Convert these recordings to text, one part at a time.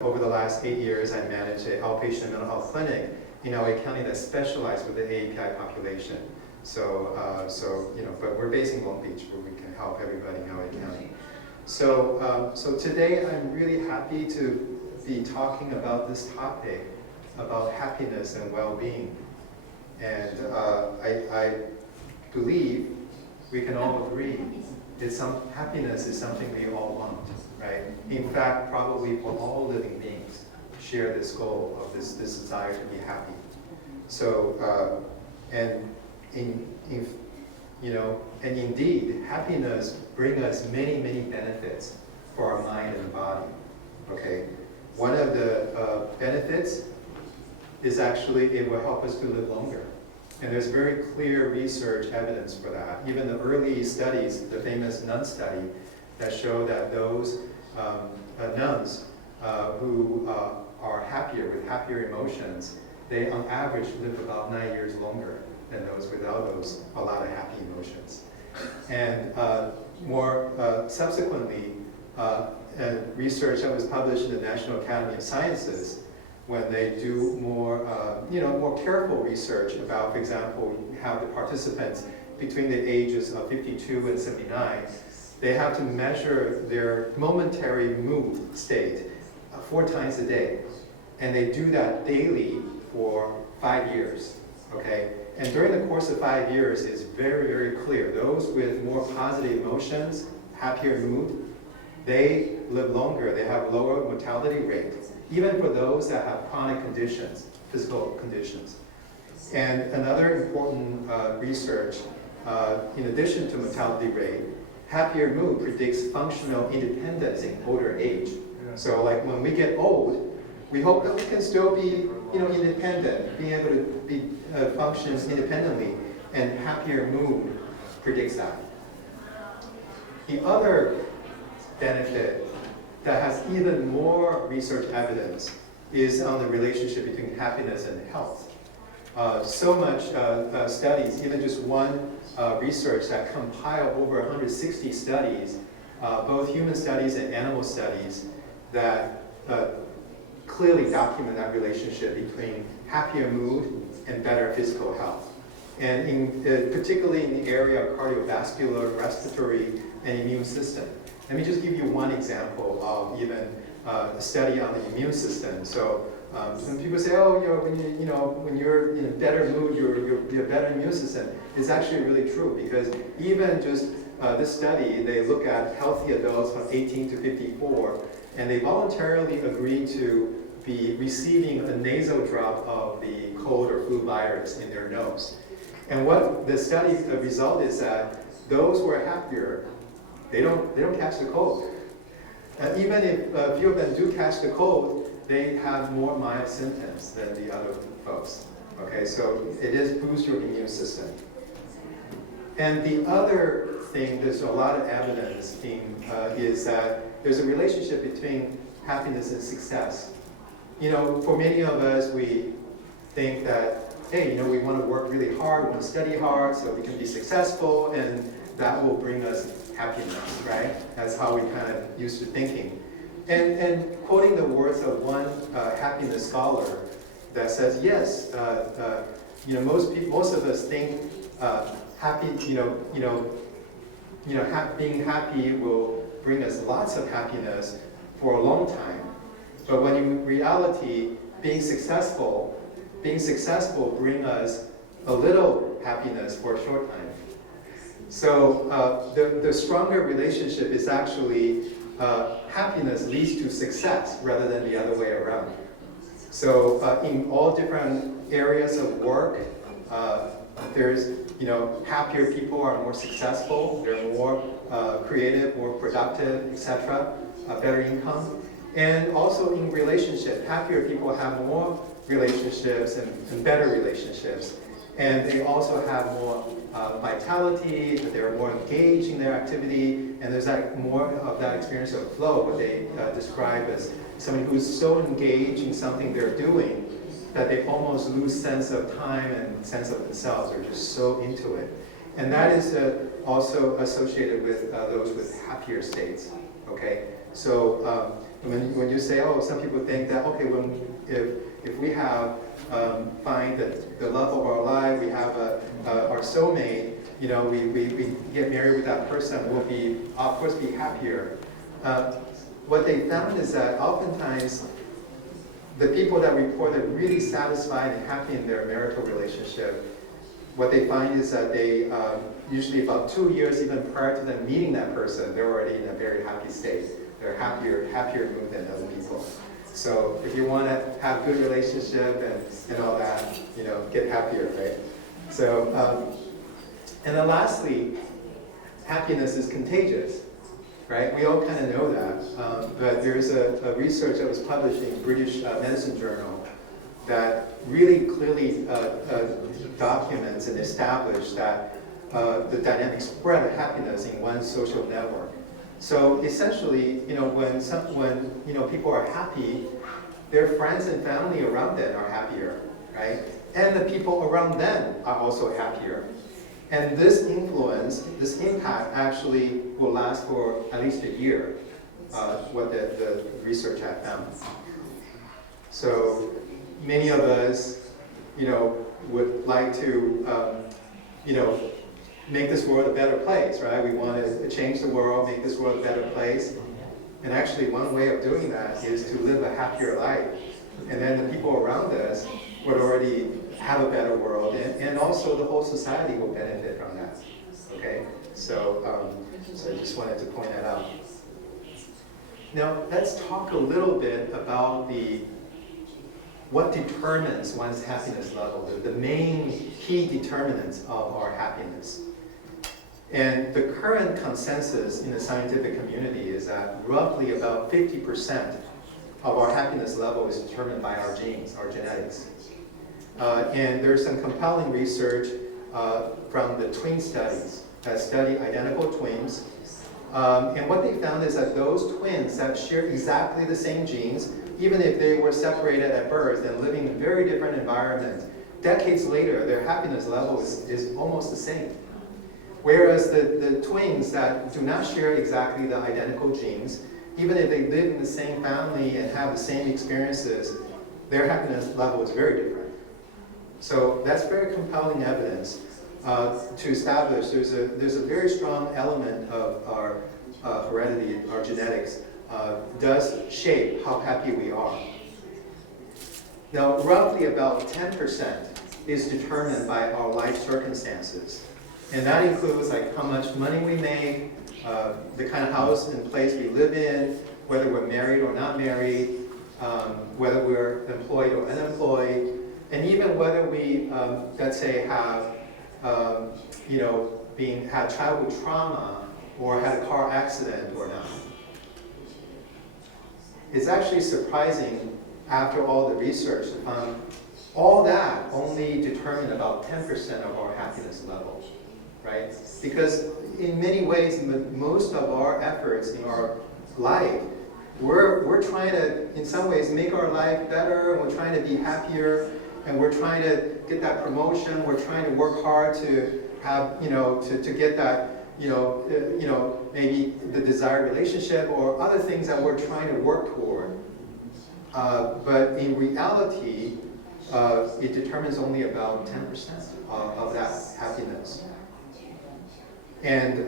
Over the last 8 years, I managed an outpatient mental health clinic in LA County that specialized with the AAPI population. But we're based in Long Beach, where we can help everybody in LA County. So today, I'm really happy to be talking about this topic about happiness and well-being. And I believe we can all agree happiness is something we all want, right? In fact, probably for all living beings, share this goal of this desire to be happy. So, and indeed, happiness brings us many, many benefits for our mind and body. Okay, one of the benefits is actually it will help us to live longer. And there's very clear research evidence for that. Even the early studies, the famous nun study, that show that those nuns who are happier, with happier emotions, they on average live about 9 years longer than those without a lot of happy emotions. And more subsequently, research that was published in the National Academy of Sciences, when they do more careful research about, for example, how the participants between the ages of 52 and 79, they have to measure their momentary mood state 4 times a day. And they do that daily for 5 years, okay? And during the course of 5 years, it's very, very clear. Those with more positive emotions, happier mood, they live longer, they have lower mortality rate, even for those that have chronic conditions, physical conditions. And another important research, in addition to mortality rate, happier mood predicts functional independence in older age. So like when we get old, we hope that we can still be independent, being able to function independently, and happier mood predicts that. The other benefit that has even more research evidence is on the relationship between happiness and health. So much studies, even just one research that compiled over 160 studies, both human studies and animal studies, that clearly document that relationship between happier mood and better physical health. And particularly in the area of cardiovascular, respiratory, and immune system. Let me just give you one example of even a study on the immune system. So when people say, oh, when you're in a better mood, you have better immune system, it's actually really true, because even just this study, they look at healthy adults from 18 to 54, and they voluntarily agree to be receiving a nasal drop of the cold or flu virus in their nose. And what the study result is that those who are happier, they don't catch the cold. Even if a few of them do catch the cold, they have more mild symptoms than the other folks. Okay, so it is boost your immune system. And the other thing, there's a lot of evidence is that there's a relationship between happiness and success. For many of us, we think that, hey, we want to work really hard, we want to study hard so we can be successful, and that will bring us happiness, right? That's how we kind of used to thinking. And quoting the words of one happiness scholar that says, yes, most of us think being happy will bring us lots of happiness for a long time. But when in reality, being successful bring us a little happiness for a short time. So the stronger relationship is actually happiness leads to success rather than the other way around. So in all different areas of work, there's happier people are more successful, they're more creative, more productive, etc., better income. And also in relationship, happier people have more relationships and better relationships. And they also have more vitality, they're more engaged in their activity, and there's more of that experience of flow, what they describe as someone who's so engaged in something they're doing that they almost lose sense of time and sense of themselves. They're just so into it. And that is also associated with those with happier states, okay? So When you say, oh, some people think that, okay, if we have, find the love of our life, we have our soulmate, you know, we get married with that person, we'll be, of course, be happier. What they found is that oftentimes the people that reported really satisfied and happy in their marital relationship, what they find is that they, usually about 2 years even prior to them meeting that person, they're already in a very happy state. They're happier mood than other people. So if you want to have good relationship and all that, you know, get happier, right? So, and then lastly, happiness is contagious, right? We all kind of know that, but there's a research that was published in British Medicine Journal that really clearly documents and establishes that the dynamic spread of happiness in one social network. So essentially, you know, when you know people are happy, their friends and family around them are happier, right? And the people around them are also happier. And this influence, this impact actually will last for at least a year, what the research had found. So many of us, you know, would like to, you know, make this world a better place, right? We want to change the world, make this world a better place. And actually one way of doing that is to live a happier life. And then the people around us would already have a better world, and also the whole society will benefit from that, okay? So, so I just wanted to point that out. Now, let's talk a little bit about what determines one's happiness level, the main key determinants of our happiness. And the current consensus in the scientific community is that roughly about 50% of our happiness level is determined by our genes, our genetics. And there's some compelling research from the twin studies that study identical twins. And what they found is that those twins that share exactly the same genes, even if they were separated at birth and living in very different environments, decades later, their happiness level is almost the same. Whereas the twins that do not share exactly the identical genes, even if they live in the same family and have the same experiences, their happiness level is very different. So that's very compelling evidence to establish there's a very strong element of our heredity, our genetics, does shape how happy we are. Now, roughly about 10% is determined by our life circumstances. And that includes like how much money we make, the kind of house and place we live in, whether we're married or not married, whether we're employed or unemployed, and even whether we, let's say, have, you know, had childhood trauma or had a car accident or not. It's actually surprising after all the research to find all that only determine about 10% of our happiness level, right? Because in many ways, most of our efforts in our life, we're trying to, in some ways, make our life better, and we're trying to be happier, and we're trying to get that promotion, we're trying to work hard to have, you know, to get that, you know, maybe the desired relationship or other things that we're trying to work toward. But in reality, it determines only about 10% of that happiness. And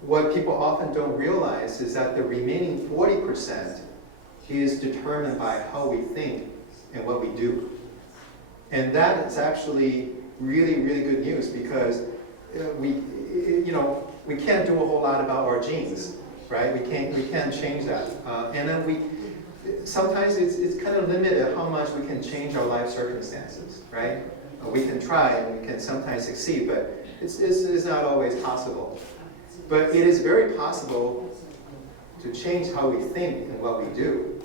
what people often don't realize is that the remaining 40% is determined by how we think and what we do. And that is actually really, really good news, because we can't do a whole lot about our genes, right? We can't change that. And then sometimes it's kind of limited how much we can change our life circumstances, right? We can try and we can sometimes succeed, but it's not always possible. But it is very possible to change how we think and what we do.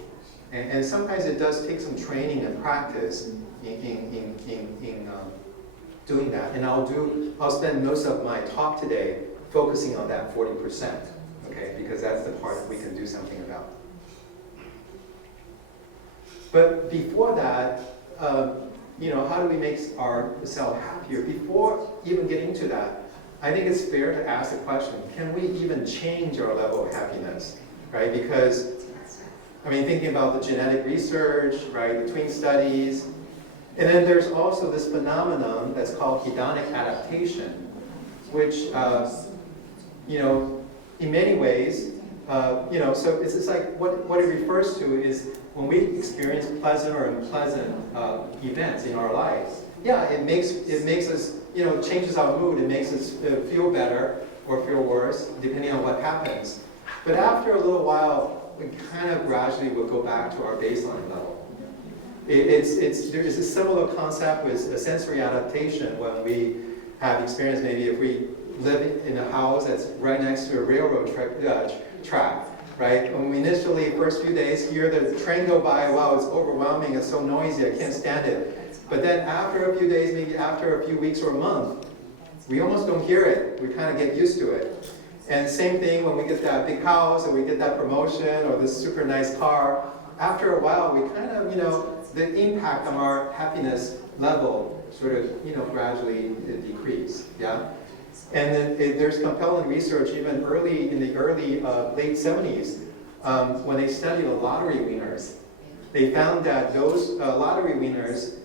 And sometimes it does take some training and practice in doing that. And I'll spend most of my talk today focusing on that 40%, okay? Because that's the part that we can do something about. But before that, how do we make ourselves happier? Before even getting to that, I think it's fair to ask the question, can we even change our level of happiness, right? Because I mean, thinking about the genetic research, right, between studies. And then there's also this phenomenon that's called hedonic adaptation, which, you know, in many ways, you know, so it's just like what it refers to is when we experience pleasant or unpleasant events in our lives, yeah, it makes us, you know, changes our mood, it makes us feel better or feel worse, depending on what happens. But after a little while, we kind of gradually will go back to our baseline level. There's a similar concept with a sensory adaptation when we have experience, maybe if we live in a house that's right next to a railroad track, right? When we initially, first few days, hear the train go by, wow, it's overwhelming, it's so noisy, I can't stand it. But then after a few days, maybe after a few weeks or a month, we almost don't hear it. We kind of get used to it. And same thing when we get that big house or we get that promotion or this super nice car, after a while, we kind of, you know, the impact on our happiness level sort of, you know, gradually decrease, yeah? And then there's compelling research even in the late 70s, when they studied the lottery winners. They found that those lottery winners,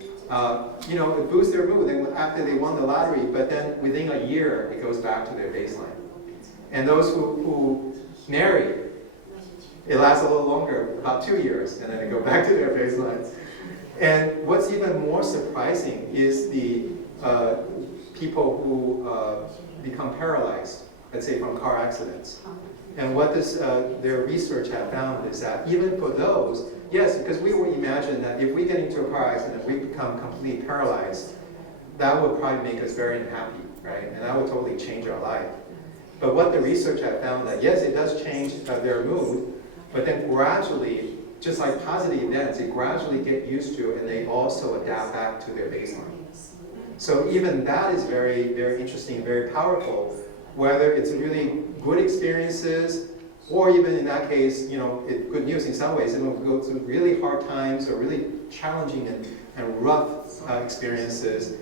you know, it boosts their mood after they won the lottery, but then within a year, it goes back to their baseline. And those who marry, it lasts a little longer, about 2 years, and then they go back to their baselines. And what's even more surprising is the people who become paralyzed, let's say from car accidents. And what their research have found is that even for those, yes, because we would imagine that if we get into a car accident, we become completely paralyzed, that would probably make us very unhappy, right? And that would totally change our life. But what the research have found that, yes, it does change their mood, but then gradually, just like positive events, they gradually get used to and they also adapt back to their baseline. So even that is very, very interesting, very powerful, whether it's really good experiences or even in that case, you know, good news in some ways, and when we go through really hard times or really challenging and rough experiences,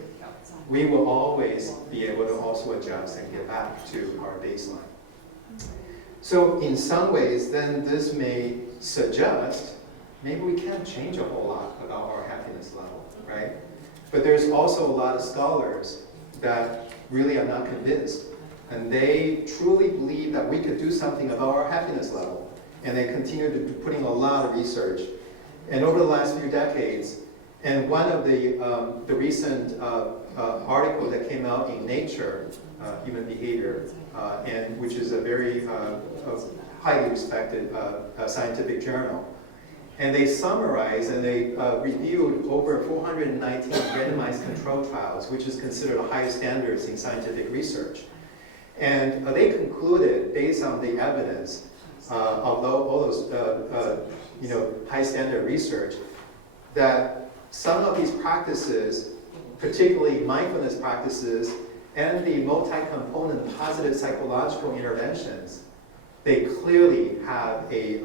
we will always be able to also adjust and get back to our baseline. So in some ways, then this may suggest maybe we can't change a whole lot about our happiness level, right? But there's also a lot of scholars that really are not convinced. And they truly believe that we could do something about our happiness level. And they continue to be putting a lot of research. And over the last few decades, and one of the recent article that came out in Nature, Human Behavior, and which is a very highly respected scientific journal. And they summarized and they reviewed over 419 randomized control trials, which is considered the highest standards in scientific research. And they concluded, based on the evidence of all those you know, high standard research, that some of these practices, particularly mindfulness practices and the multi-component positive psychological interventions, they clearly have they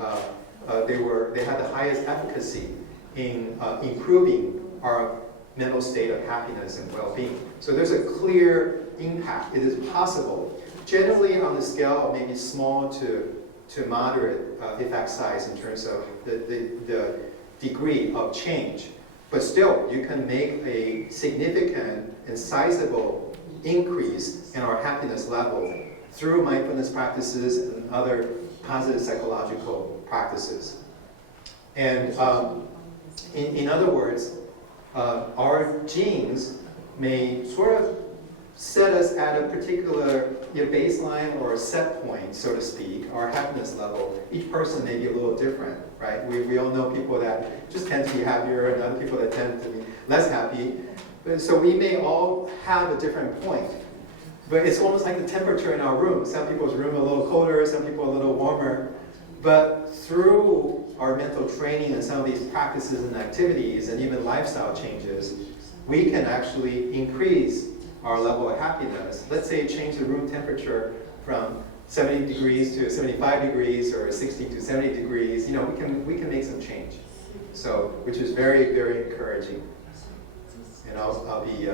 had the highest efficacy in improving our mental state of happiness and well-being. So there's a clear impact. It is possible, generally on the scale of maybe small to moderate effect size in terms of the degree of change. But still, you can make a significant and sizable increase in our happiness level through mindfulness practices and other positive psychological practices. And in other words, our genes may sort of set us at a particular baseline or a set point, so to speak, our happiness level. Each person may be a little different, right? We all know people that just tend to be happier and other people that tend to be less happy. So we may all have a different point. But it's almost like the temperature in our room. Some people's room a little colder, some people a little warmer. But through our mental training and some of these practices and activities and even lifestyle changes, we can actually increase our level of happiness. Let's say change the room temperature from 70 degrees to 75 degrees or 60 to 70 degrees. You know, we can make some change. So, which is very, very encouraging. And I'll be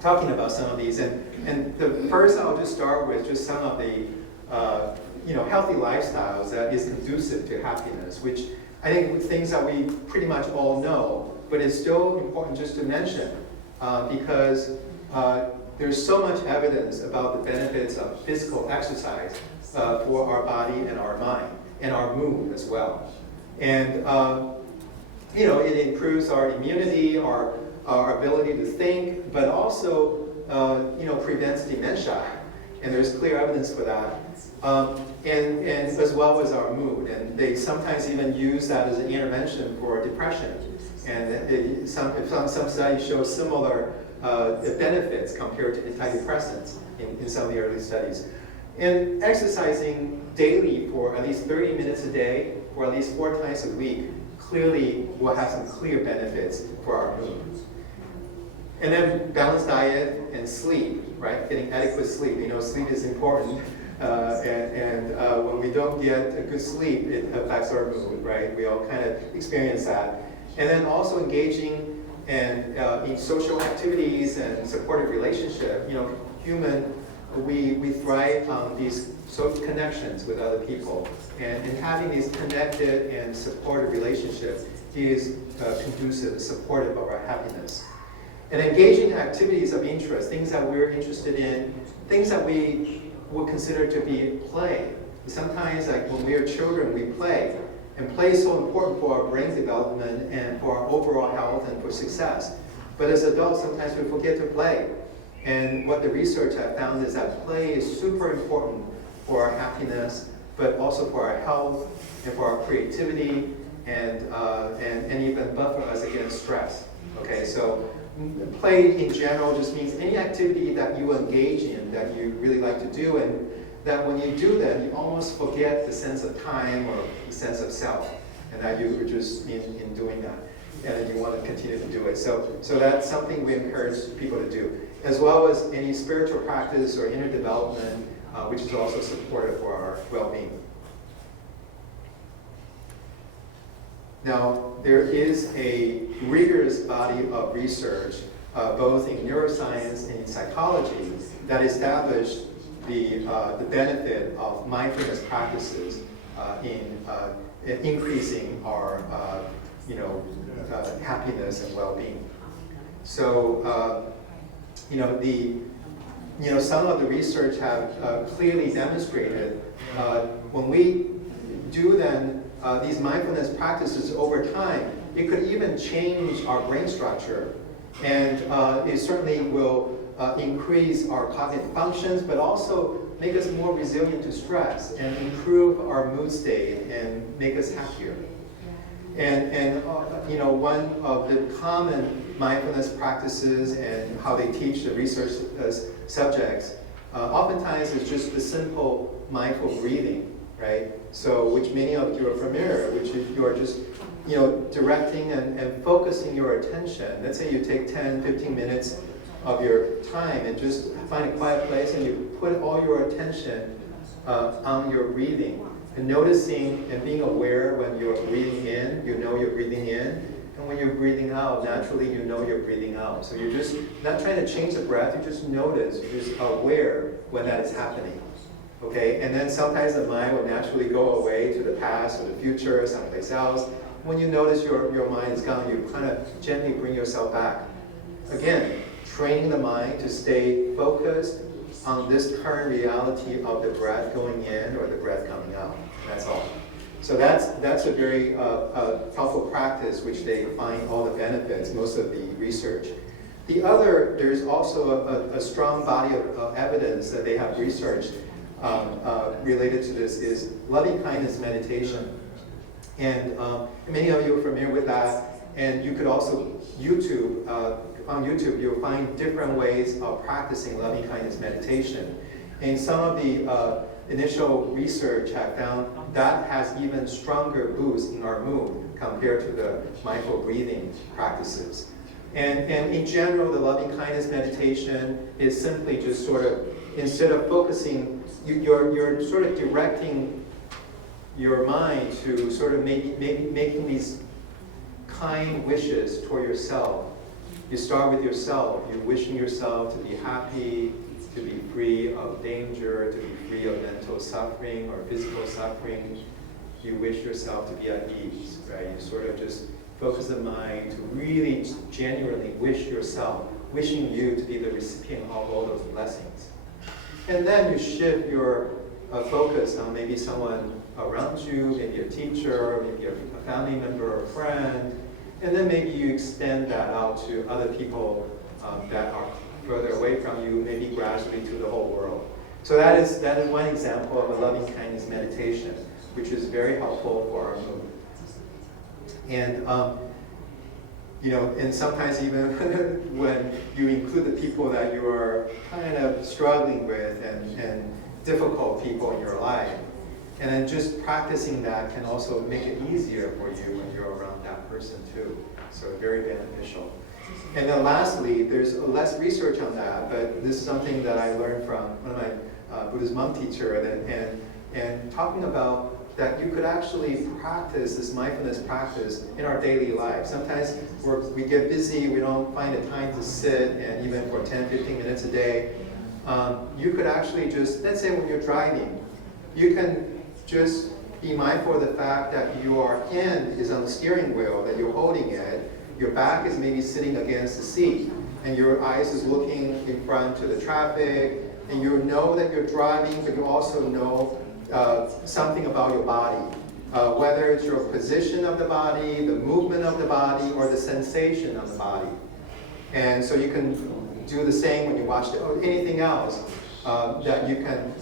talking about some of these. And the first I'll just start with just some of the healthy lifestyles that is conducive to happiness, which I think things that we pretty much all know, but it's still important just to mention because there's so much evidence about the benefits of physical exercise for our body and our mind, and our mood as well. And it improves our immunity, our ability to think, but also prevents dementia. And there's clear evidence for that. And as well as our mood. And they sometimes even use that as an intervention for depression. And some studies show similar benefits compared to antidepressants in some of the early studies. And exercising daily for at least 30 minutes a day, or at least 4 times a week, clearly will have some clear benefits for our mood. And then balanced diet and sleep, right? Getting adequate sleep. Sleep is important. And when we don't get a good sleep, it affects our mood, right? We all kind of experience that. And then also engaging in social activities and supportive relationship. We thrive on these social connections with other people. And having these connected and supportive relationships is conducive, supportive of our happiness. And engaging in activities of interest, things that we're interested in, things that we would consider to be play. Sometimes, like when we are children, we play. And play is so important for our brain development and for our overall health and for success. But as adults, sometimes we forget to play. And what the research have found is that play is super important for our happiness, but also for our health and for our creativity and even buffer us against stress. Okay, so play in general just means any activity that you engage in that you really like to do, and that when you do that, you almost forget the sense of time or the sense of self, and that you were just in doing that, and then you want to continue to do it. So that's something we encourage people to do, as well as any spiritual practice or inner development, which is also supportive for our well-being. Now, there is a rigorous body of research, both in neuroscience and in psychology, that established the benefit of mindfulness practices in increasing our happiness and well-being. So, some of the research have clearly demonstrated when we do then these mindfulness practices over time, it could even change our brain structure, and it certainly will increase our cognitive functions, but also make us more resilient to stress and improve our mood state and make us happier. And one of the common mindfulness practices and how they teach the research subjects oftentimes is just the simple mindful breathing, right? So, which many of you are familiar, which you are just, directing and focusing your attention. Let's say you take 10, 15 minutes of your time and just find a quiet place and you put all your attention on your breathing and noticing and being aware when you're breathing in, you know you're breathing in, and when you're breathing out, naturally you know you're breathing out. So you're just not trying to change the breath, you just notice, you're just aware when that is happening. Okay, and then sometimes the mind will naturally go away to the past or the future or someplace else. When you notice your mind is gone, you kind of gently bring yourself back. Again, training the mind to stay focused on this current reality of the breath going in or the breath coming out. That's all. So that's a very helpful practice, which they find all the benefits, most of the research. There's also a strong body of evidence that they have researched related to this is loving kindness meditation. And many of you are familiar with that. And you could also on YouTube, you'll find different ways of practicing loving kindness meditation. And some of the initial research have found that has even stronger boost in our mood compared to the mindful breathing practices. And in general, the loving kindness meditation is simply just sort of, instead of focusing, you're sort of directing your mind to sort of making these kind wishes toward yourself. You start with yourself. You're wishing yourself to be happy, to be free of danger, to be free of mental suffering or physical suffering. you wish yourself to be at ease, right? You sort of just focus the mind to really genuinely wish yourself, wishing you to be the recipient of all those blessings. And then you shift your focus on maybe someone around you, maybe a teacher, maybe a family member or friend, and then maybe you extend that out to other people that are further away from you, maybe gradually to the whole world. So that is one example of a loving kindness meditation, which is very helpful for our mood. And and sometimes even when you include the people that you are kind of struggling with and difficult people in your life, and then just practicing that can also make it easier for you when you're around that person too. So very beneficial. And then lastly, there's less research on that, but this is something that I learned from one of my Buddhist monk teacher, and talking about that you could actually practice this mindfulness practice in our daily life. Sometimes we get busy, we don't find the time to sit, and even for 10, 15 minutes a day, you could actually just, let's say when you're driving, you can just be mindful of the fact that your hand is on the steering wheel, that you're holding it, your back is maybe sitting against the seat, and your eyes is looking in front to the traffic, and you know that you're driving, but you also know something about your body, whether it's your position of the body, the movement of the body, or the sensation of the body. And so you can do the same when you watch anything else, that you can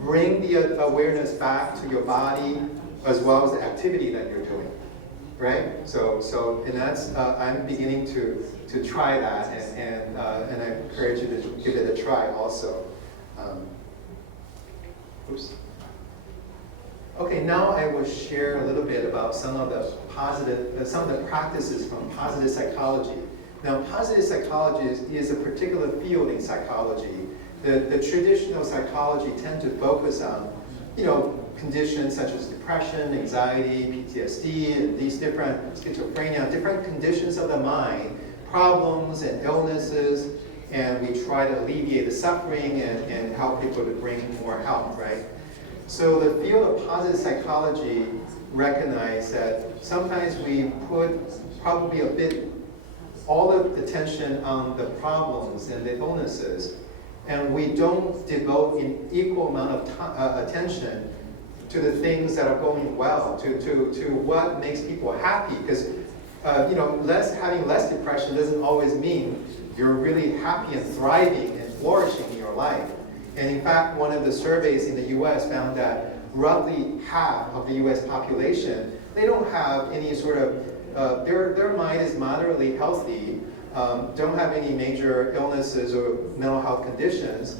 bring the awareness back to your body as well as the activity that you're doing, right? So and that's, I'm beginning to try that, and I encourage you to give it a try also. Oops. Okay, now I will share a little bit about some of the practices from positive psychology. Now, positive psychology is a particular field in psychology. The traditional psychology tend to focus on, conditions such as depression, anxiety, PTSD, and these different schizophrenia, different conditions of the mind, problems and illnesses, and we try to alleviate the suffering and help people to bring more health, right? So the field of positive psychology recognizes that sometimes we put probably all of the attention on the problems and the illnesses, and we don't devote an equal amount of attention to the things that are going well, to what makes people happy, because having less depression doesn't always mean you're really happy and thriving and flourishing in your life. And in fact, one of the surveys in the US found that roughly half of the US population, they don't have any sort of, their mind is moderately healthy, don't have any major illnesses or mental health conditions,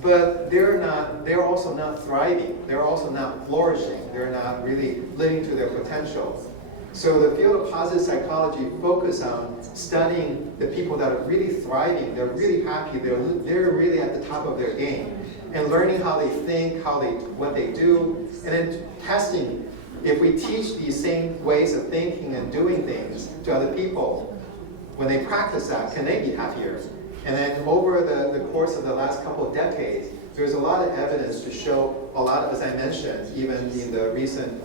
but they're also not thriving, they're also not flourishing, they're not really living to their potential. So the field of positive psychology focuses on studying the people that are really thriving, they're really happy, they're really at the top of their game, and learning how they think, what they do, and then testing if we teach these same ways of thinking and doing things to other people, when they practice that, can they be happier? And then over the course of the last couple of decades, there's a lot of evidence to show a lot of, as I mentioned, even in the recent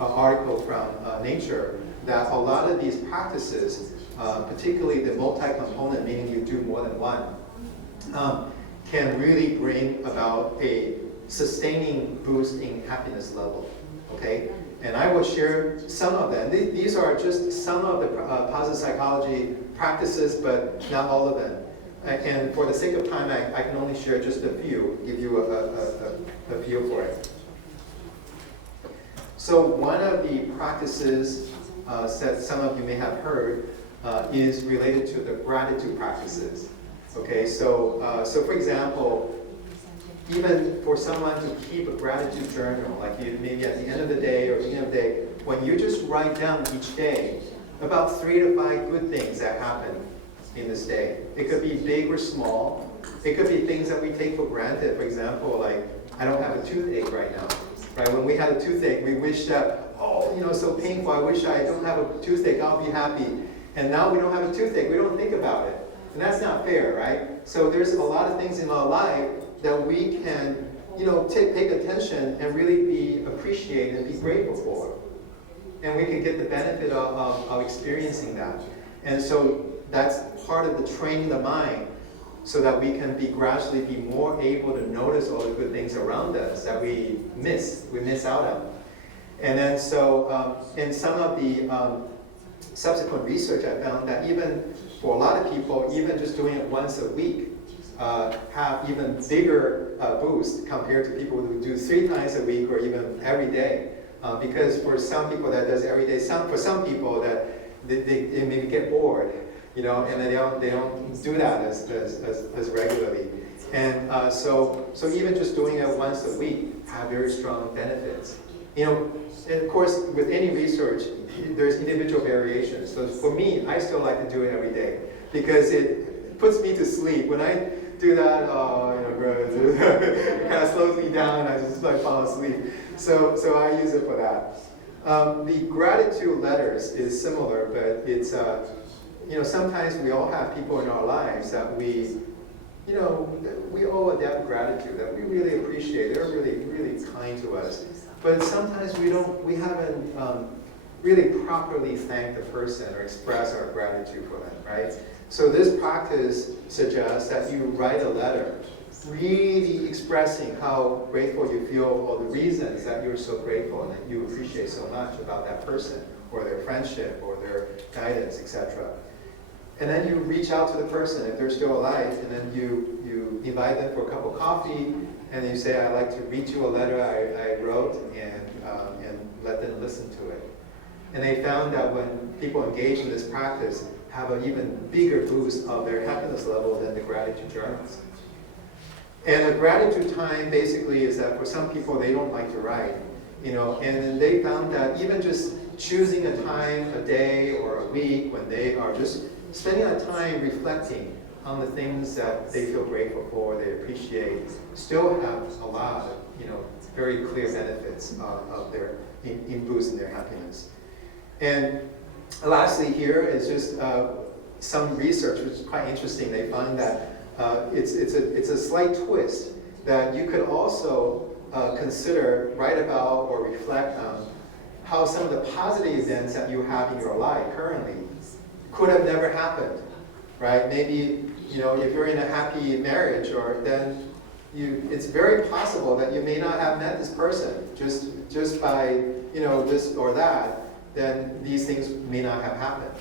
article from Nature, that a lot of these practices, particularly the multi-component, meaning you do more than one, can really bring about a sustaining boost in happiness level, okay? And I will share some of them. These are just some of the positive psychology practices, but not all of them. And for the sake of time, I can only share just a few, give you a feel for it. So one of the practices that some of you may have heard is related to the gratitude practices. Okay, so for example, even for someone to keep a gratitude journal, like maybe at the end of the day or beginning of the day, when you just write down each day about 3 to 5 good things that happen in this day. It could be big or small. It could be things that we take for granted. For example, like, I don't have a toothache right now. Right? When we had a toothache, we wish that, so painful, I wish I don't have a toothache, I'll be happy. And now we don't have a toothache, we don't think about it. And that's not fair, right? So there's a lot of things in our life that we can take attention and really be appreciated and be grateful for. And we can get the benefit of experiencing that. And so that's part of the training the mind so that we can gradually be more able to notice all the good things around us that we miss out on. And then so in some of the subsequent research, I found that even for a lot of people, even just doing it once a week have even bigger boost compared to people who do 3 times a week or even every day. Because for some people that does every day, for some people that they maybe get bored, and they don't do that as regularly. And so even just doing it once a week have very strong benefits. And of course, with any research, there's individual variations. So for me, I still like to do it every day because it puts me to sleep. When I do that, it kind of slows me down. I just fall asleep. So I use it for that. The gratitude letters is similar, but it's sometimes we all have people in our lives that we owe a debt of gratitude that we really appreciate. They're really, really kind to us. But sometimes we haven't really properly thanked the person or expressed our gratitude for them, right? So this practice suggests that you write a letter, really expressing how grateful you feel or the reasons that you're so grateful and that you appreciate so much about that person or their friendship or their guidance, etc. And then you reach out to the person if they're still alive, and then you invite them for a cup of coffee, and you say, I'd like to read you a letter I wrote, and let them listen to it. And they found that when people engage in this practice, have an even bigger boost of their happiness level than the gratitude journals. And the gratitude time basically is that for some people, they don't like to write, and then they found that even just choosing a time, a day or a week when they are just spending that time reflecting on the things that they feel grateful for, they appreciate, still have a lot of, very clear benefits of their in boosting their happiness. And lastly, here is just some research which is quite interesting. They find that it's a slight twist that you could also consider, write about, or reflect on how some of the positive events that you have in your life currently could have never happened, right? Maybe if you're in a happy marriage, it's very possible that you may not have met this person just by this or that. Then these things may not have happened.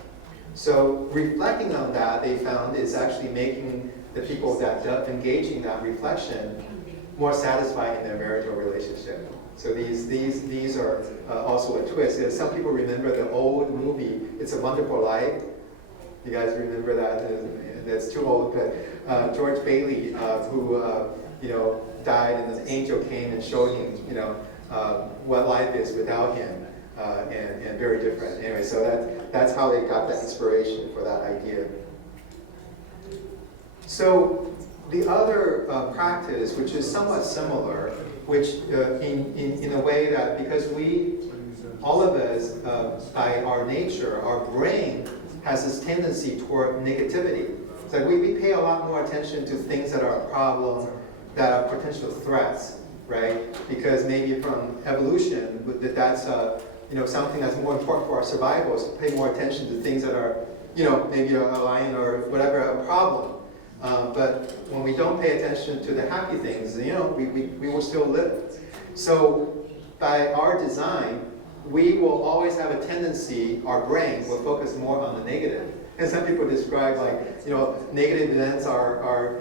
So reflecting on that, they found is actually making the people that engaging that reflection more satisfied in their marital relationship. So these are also a twist. Some people remember the old movie, It's a Wonderful Life. You guys remember that? That's too old, but George Bailey, who died, and an angel came and showed him, what life is without him, and very different. Anyway, so that's how they got that inspiration for that idea. So the other practice, which is somewhat similar, which in a way that because all of us, by our nature, our brain has this tendency toward negativity. It's like we pay a lot more attention to things that are a problem, that are potential threats, right? Because maybe from evolution, that's something that's more important for our survival is to pay more attention to things that are, maybe a lion or whatever, a problem. But when we don't pay attention to the happy things, we will still live. So by our design, we will always have a tendency, our brain will focus more on the negative. And some people describe negative events are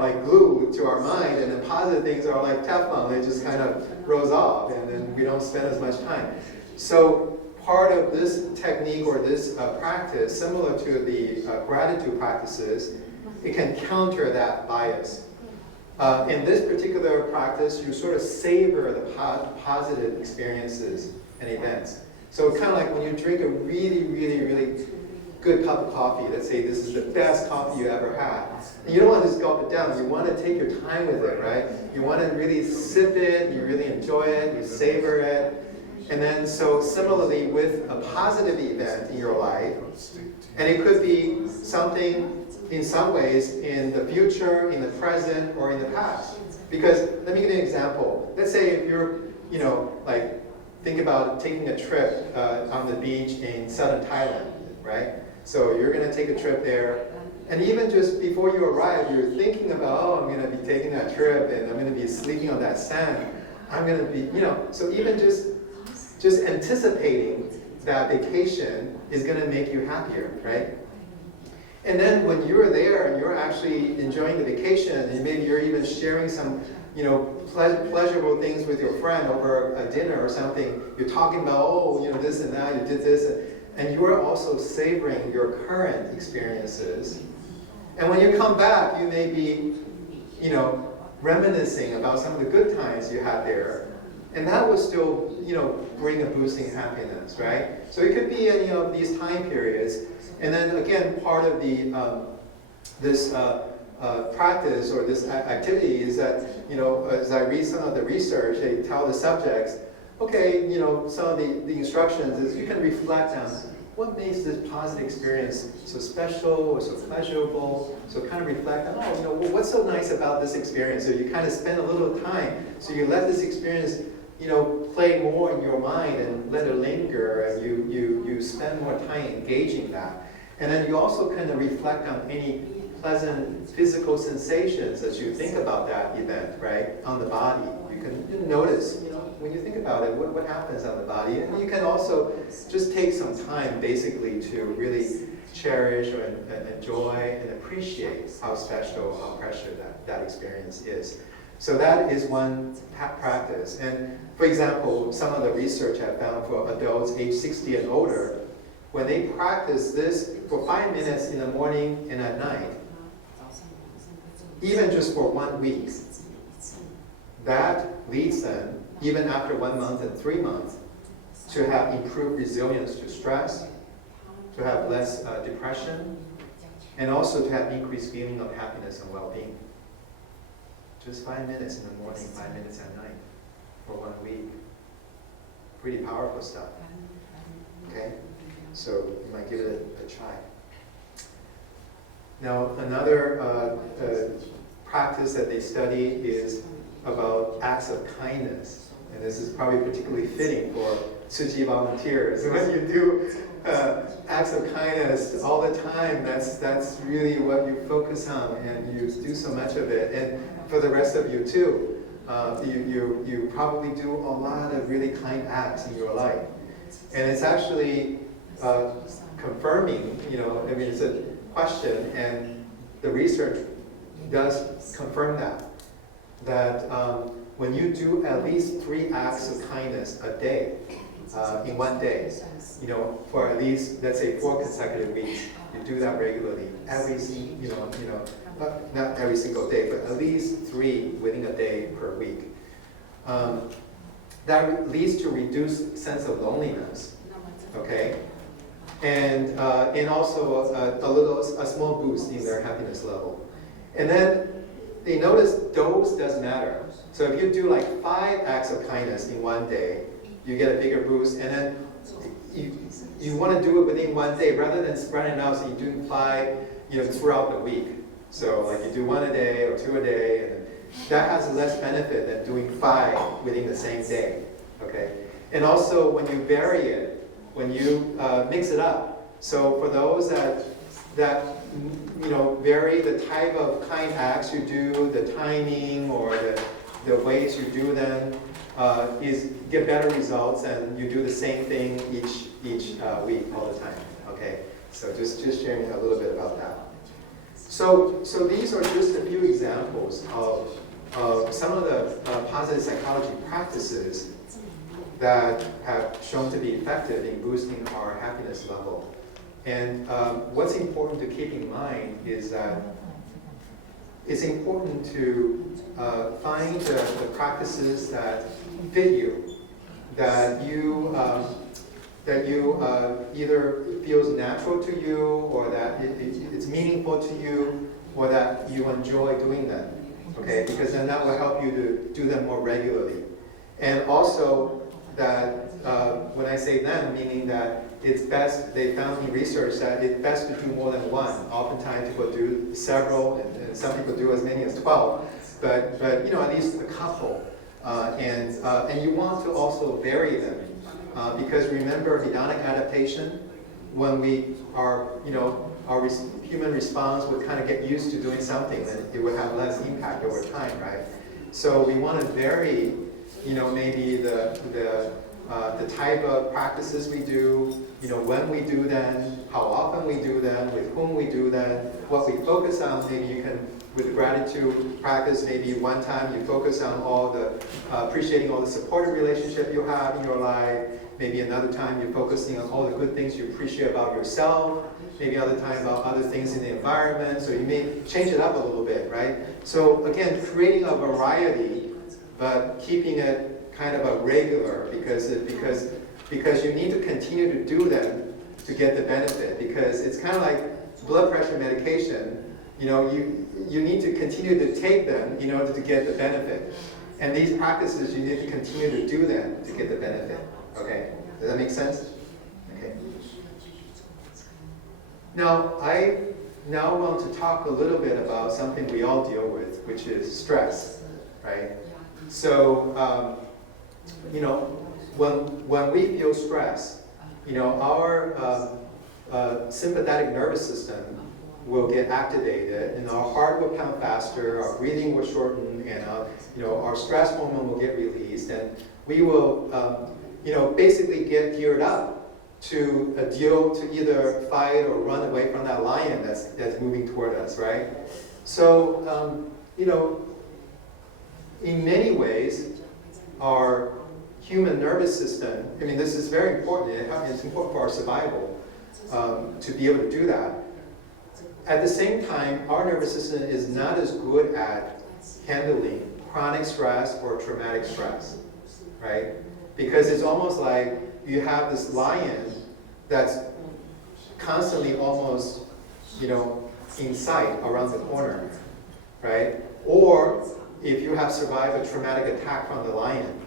like glue to our mind, and then positive things are like Teflon. They just kind of rose off, and then we don't spend as much time. So part of this technique or this practice, similar to the gratitude practices, it can counter that bias. In this particular practice, you sort of savor the positive experiences and events. So it's kind of like when you drink a really, really, really good cup of coffee. Let's say this is the best coffee you ever had. And you don't want to just gulp it down. You want to take your time with it, right? You want to really sip it, you really enjoy it, you savor it. And then so similarly with a positive event in your life, and it could be something in some ways in the future, in the present, or in the past. Because let me give you an example. Let's say if you're, like, think about taking a trip on the beach in southern Thailand, right? So you're going to take a trip there, and even just before you arrive, you're thinking about, oh, I'm going to be taking that trip, and I'm going to be sleeping on that sand. I'm going to be, so even just anticipating that vacation is going to make you happier, right? And then when you're there and you're actually enjoying the vacation, and maybe you're even sharing some, pleasurable things with your friend over a dinner or something, you're talking about, oh, this and that, you did this, and you are also savoring your current experiences. And when you come back, you may be, reminiscing about some of the good times you had there, and that will still, bring a boosting happiness, right? So it could be any of these time periods. And then again, part of the this practice or this activity is that, as I read some of the research, they tell the subjects, okay, some of the instructions is you can reflect on what makes this positive experience so special or so pleasurable. So kind of reflect on, what's so nice about this experience? So you kind of spend a little time. So you let this experience, play more in your mind and let it linger, and you spend more time engaging that. And then you also kind of reflect on any pleasant physical sensations as you think about that event, right, on the body. You can notice, when you think about it, what happens on the body. And you can also just take some time, basically, to really cherish and enjoy and appreciate how special, how precious that experience is. So that is one practice. And for example, some of the research I found for adults age 60 and older, when they practice this for 5 minutes in the morning and at night, even just for 1 week, that leads them, even after 1 month and 3 months, to have improved resilience to stress, to have less depression, and also to have increased feeling of happiness and well-being. Just 5 minutes in the morning, 5 minutes at night, for 1 week. Pretty powerful stuff. Okay? So you might give it a try. Now, another practice that they study is about acts of kindness. And this is probably particularly fitting for Hsieh volunteers. When you do acts of kindness all the time, that's really what you focus on, and you do so much of it. And for the rest of you too, you probably do a lot of really kind acts in your life. And it's actually confirming, it's a question, and the research does confirm that when you do at least 3 acts of kindness a day, in 1 day, for at least, let's say, 4 consecutive weeks, you do that regularly, not every single day, but at least 3 within a day per week. That leads to reduced sense of loneliness, okay? And also a small boost in their happiness level. And then they notice dose does matter. So if you do like 5 acts of kindness in 1 day, you get a bigger boost. And then you want to do it within 1 day rather than spreading it out. So you're doing 5, throughout the week. So like you do 1 a day or 2 a day, and that has less benefit than doing 5 within the same day. Okay. And also when you vary it, when you mix it up. So for those that vary the type of kind acts you do, the timing or the ways you do them, get better results, and you do the same thing each week all the time. Okay, so just sharing a little bit about that. So these are just a few examples of some of the positive psychology practices that have shown to be effective in boosting our happiness level. And what's important to keep in mind is that it's important to find the practices that fit you, that you either feels natural to you, or that it's meaningful to you, or that you enjoy doing them. Okay, because then that will help you to do them more regularly. And also that when I say them, meaning that it's best, they found in research that it's best to do more than 1. Oftentimes people do several, and some people do as many as 12. but at least a couple. And you want to also vary them. Because remember, hedonic adaptation, when our human response would kind of get used to doing something, then it would have less impact over time, right? So we want to vary, maybe the type of practices we do, when we do them, how often we do them, with whom we do them, what we focus on. Maybe you can, with the gratitude practice, maybe one time you focus on all the, appreciating all the supportive relationship you have in your life. Maybe another time you're focusing on all the good things you appreciate about yourself. Maybe other time about other things in the environment. So you may change it up a little bit, right? So again, creating a variety, but keeping it kind of a regular, because you need to continue to do them to get the benefit. Because it's kind of like blood pressure medication. You need to continue to take them in order to get the benefit. And these practices, you need to continue to do them to get the benefit. Okay, does that make sense? Okay. Now, I want to talk a little bit about something we all deal with, which is stress, right? So, when we feel stress, our sympathetic nervous system will get activated, and our heart will pound faster, our breathing will shorten, and our stress hormone will get released, and we will basically get geared up to either fight or run away from that lion that's moving toward us, right? So, in many ways, our human nervous system, this is very important. It's important for our survival to be able to do that. At the same time, our nervous system is not as good at handling chronic stress or traumatic stress, right? Because it's almost like you have this lion that's constantly almost, in sight around the corner, right? Or if you have survived a traumatic attack from the lion,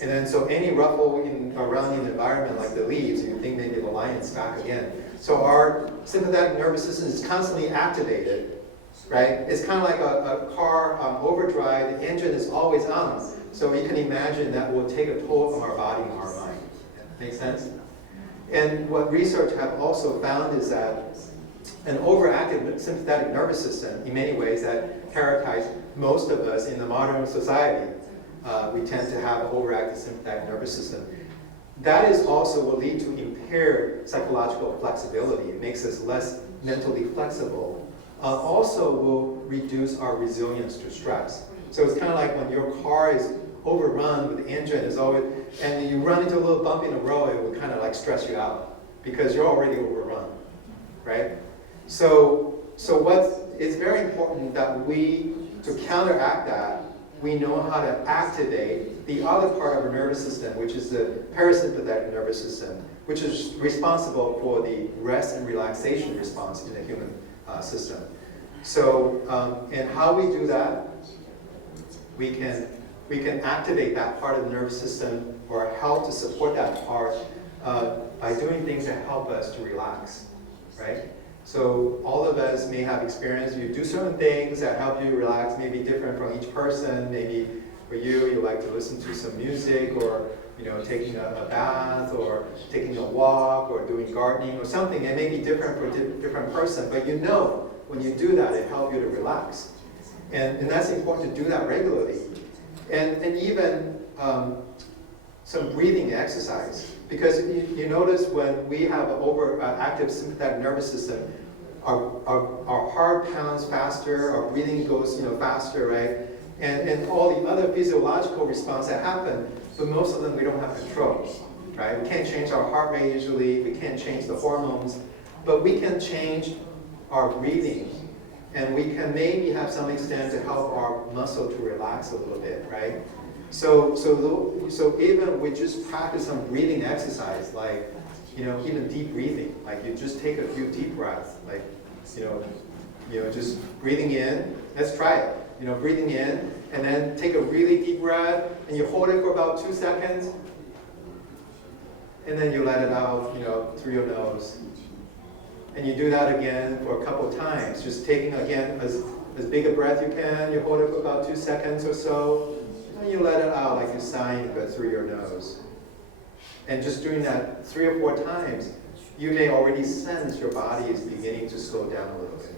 and then so any ruffle around the environment, like the leaves, you think maybe the lion's back again. So our sympathetic nervous system is constantly activated, right? It's kind of like a car overdrive. The engine is always on. So you can imagine that will take a toll on our body and our mind. Make sense? And what research have also found is that an overactive sympathetic nervous system, in many ways, that characterize most of us in the modern society, we tend to have an overactive sympathetic nervous system. That is also will lead to impaired psychological flexibility. It makes us less mentally flexible. Also will reduce our resilience to stress. So it's kind of like when your car is overrun with the engine is always, and you run into a little bump in the road, it will kind of like stress you out because you're already overrun, right? So it's very important that to counteract that, we know how to activate the other part of our nervous system, which is the parasympathetic nervous system, which is responsible for the rest and relaxation response in the human system. So, and how we do that, we can activate that part of the nervous system or help to support that part by doing things that help us to relax, right? So all of us may have experience, you do certain things that help you relax, maybe different from each person. Maybe for you like to listen to some music, or taking a bath, or taking a walk, or doing gardening or something. It may be different for a different person, but when you do that, it helps you to relax. And that's important to do that regularly. And even some breathing exercise. Because you notice when we have an overactive sympathetic nervous system, our heart pounds faster, our breathing goes faster, right? And all the other physiological responses that happen, but most of them we don't have control, right? We can't change our heart rate usually, we can't change the hormones, but we can change our breathing, and we can maybe have some extent to help our muscle to relax a little bit, right? So even we just practice some breathing exercise, like even deep breathing, like you just take a few deep breaths, like just breathing in. Let's try it. Breathing in, and then take a really deep breath, and you hold it for about 2 seconds, and then you let it out, through your nose. And you do that again for a couple times, just taking again as big a breath you can. You hold it for about 2 seconds or so. And you let it out like you're sighing, but through your nose. And just doing that 3 or 4 times, you may already sense your body is beginning to slow down a little bit.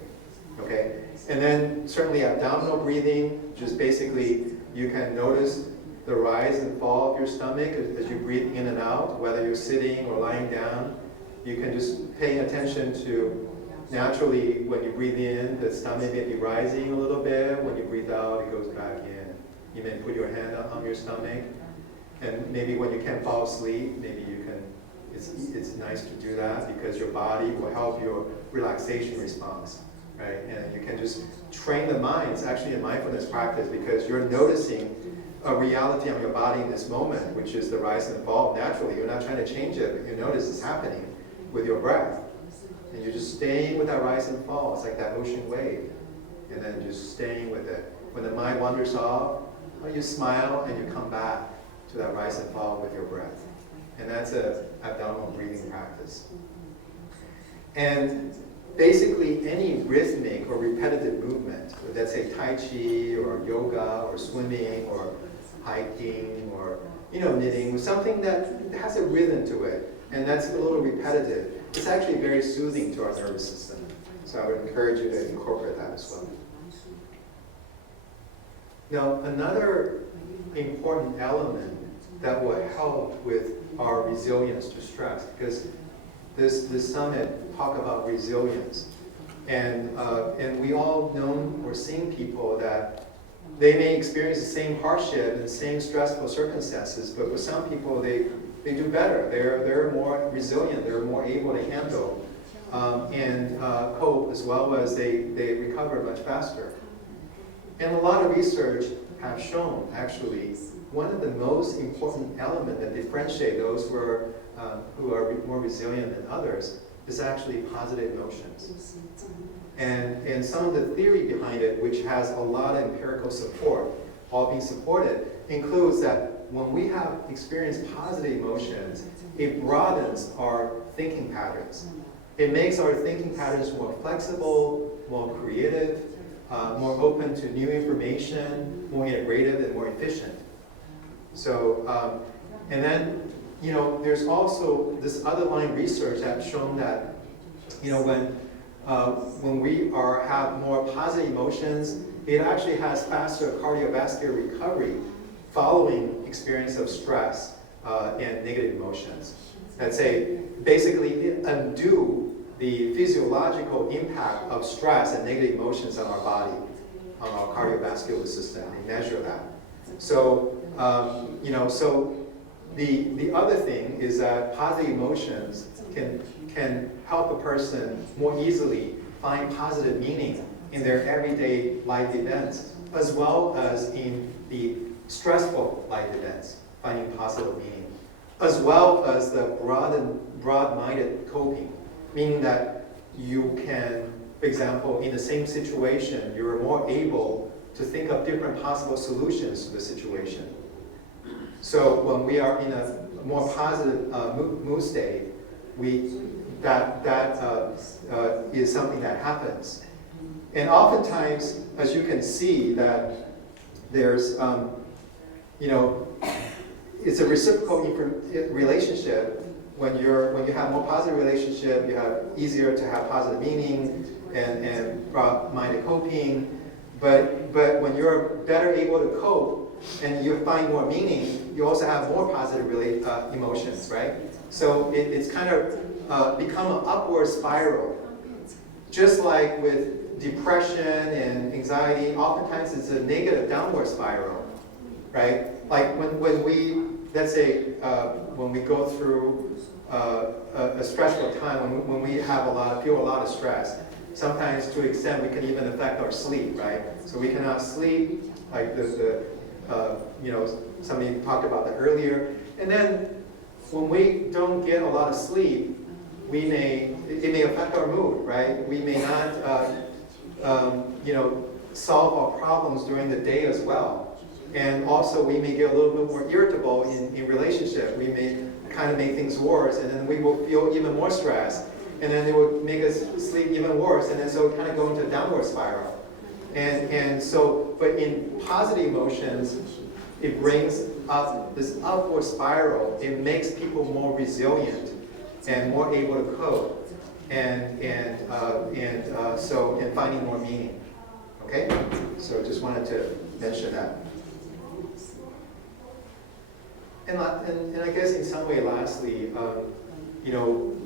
Okay? And then certainly abdominal breathing, just basically you can notice the rise and fall of your stomach as you breathe in and out, whether you're sitting or lying down. You can just pay attention to naturally when you breathe in, the stomach may be rising a little bit. When you breathe out, it goes back in. You may put your hand on your stomach. And maybe when you can't fall asleep, maybe you can, it's nice to do that because your body will help your relaxation response, right? And you can just train the mind. It's actually a mindfulness practice because you're noticing a reality on your body in this moment, which is the rise and fall naturally. You're not trying to change it, but you notice it's happening with your breath. And you're just staying with that rise and fall. It's like that ocean wave. And then just staying with it. When the mind wanders off, you smile and you come back to that rise and fall with your breath. And that's an abdominal breathing practice. And basically any rhythmic or repetitive movement, let's say Tai Chi or yoga or swimming or hiking or knitting, something that has a rhythm to it and that's a little repetitive, it's actually very soothing to our nervous system. So I would encourage you to incorporate that as well. Now, another important element that will help with our resilience to stress, because this summit talk about resilience, and we all know or seen people that they may experience the same hardship and the same stressful circumstances, but for some people they do better. They're more resilient. They're more able to handle and cope, as well as they recover much faster. And a lot of research have shown, actually, one of the most important elements that differentiate those who are more resilient than others is actually positive emotions. And some of the theory behind it, which has a lot of empirical support, all being supported, includes that when we have experienced positive emotions, it broadens our thinking patterns. It makes our thinking patterns more flexible, more creative, more open to new information, more integrative, and more efficient. So, and then, there's also this other line research that's shown that, when we have more positive emotions, it actually has faster cardiovascular recovery following experience of stress and negative emotions. That say, basically undo the physiological impact of stress and negative emotions on our body, on our cardiovascular system. They measure that. So, so the other thing is that positive emotions can help a person more easily find positive meaning in their everyday life events, as well as in the stressful life events, finding positive meaning, as well as the broad-minded coping, meaning that you can, for example, in the same situation, you're more able to think of different possible solutions to the situation. So when we are in a more positive mood state, that is something that happens. And oftentimes, as you can see, that there's, it's a reciprocal relationship. When you have more positive relationship, you have easier to have positive meaning and broad-minded coping. But when you're better able to cope and you find more meaning, you also have more positive emotions, right? So it's kind of become an upward spiral. Just like with depression and anxiety, oftentimes it's a negative downward spiral, right? Like when we, let's say, when we go through a stressful time, when we have feel a lot of stress, sometimes to an extent we can even affect our sleep, right? So we cannot sleep, like somebody talked about that earlier. And then when we don't get a lot of sleep, it may affect our mood, right? We may not, solve our problems during the day as well. And also we may get a little bit more irritable in relationship. We may kind of make things worse, and then we will feel even more stressed. And then it will make us sleep even worse, and then so we kind of go into a downward spiral. And so, but in positive emotions, it brings up this upward spiral. It makes people more resilient and more able to cope, and finding more meaning. Okay, so just wanted to mention that. And I guess in some way, lastly, you know,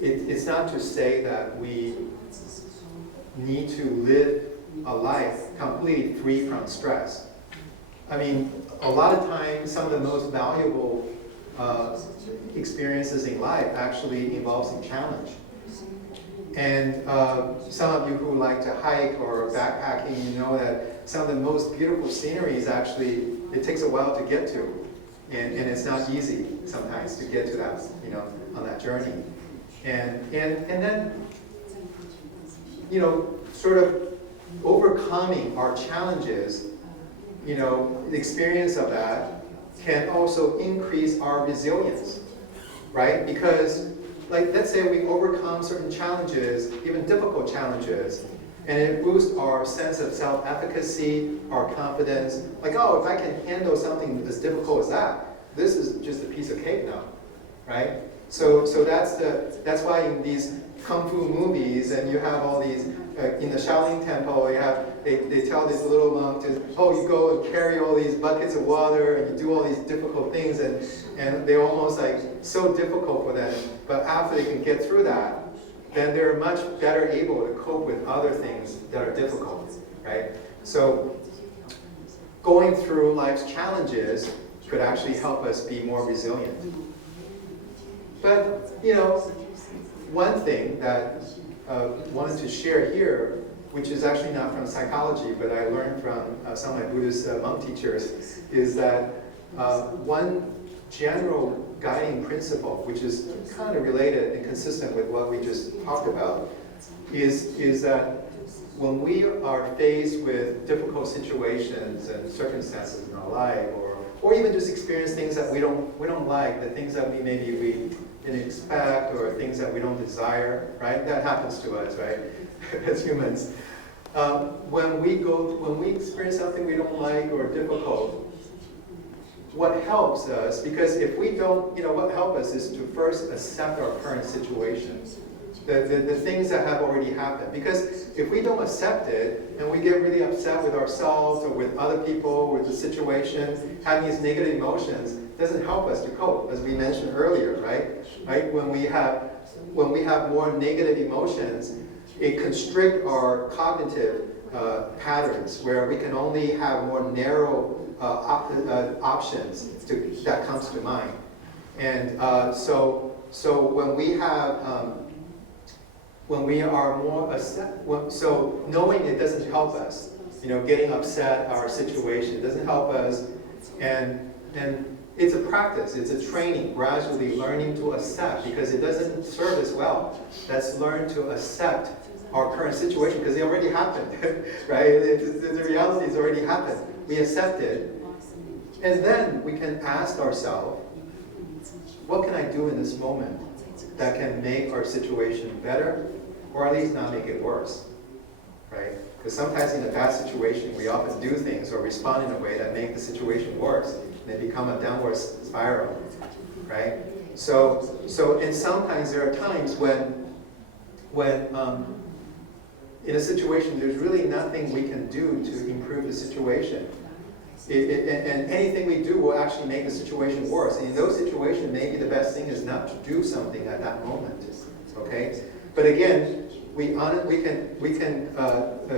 it's not to say that we need to live a life completely free from stress. I mean, a lot of times, some of the most valuable experiences in life actually involves a challenge. And some of you who like to hike or backpacking, you know that some of the most beautiful sceneries actually, it takes a while to get to. And it's not easy sometimes to get to that, you know, on that journey. And then, you know, sort of overcoming our challenges, you know, the experience of that can also increase our resilience, right? Because, like, let's say we overcome certain challenges, even difficult challenges, and it boosts our sense of self-efficacy, our confidence. Like, oh, if I can handle something as difficult as that, this is just a piece of cake now, right? So that's why in these kung fu movies, and you have all these in the Shaolin Temple, you have they tell this little monk to, oh, you go and carry all these buckets of water, and you do all these difficult things, and they're almost like so difficult for them. But after they can get through that, then they're much better able to cope with other things that are difficult, right? So going through life's challenges could actually help us be more resilient. But, you know, one thing that I wanted to share here, which is actually not from psychology, but I learned from some of my Buddhist monk teachers, is that one general guiding principle, which is kind of related and consistent with what we just talked about, is that when we are faced with difficult situations and circumstances in our life, or even just experience things that we don't like, the things that we didn't expect, or things that we don't desire, right? That happens to us, right? As humans. When we experience something we don't like or difficult, what helps us, because if we don't, you know, what helps us is to first accept our current situation, the things that have already happened. Because if we don't accept it, and we get really upset with ourselves or with other people, with the situation, having these negative emotions doesn't help us to cope, as we mentioned earlier, right? Right? When we have more negative emotions, it constricts our cognitive patterns, where we can only have more narrow options that comes to mind. And so when we are more so knowing it doesn't help us, you know, getting upset our situation doesn't help us, and it's a practice, it's a training, gradually learning to accept, because it doesn't serve us well. Let's learn to accept our current situation, because it already happened, right? The reality has already happened. We accept it, and then we can ask ourselves, what can I do in this moment that can make our situation better, or at least not make it worse, right? Because sometimes in a bad situation, we often do things or respond in a way that make the situation worse, and they become a downward spiral, right? So and sometimes there are times when in a situation, there's really nothing we can do to improve the situation. And anything we do will actually make the situation worse. And in those situations, maybe the best thing is not to do something at that moment. Okay? But again, we can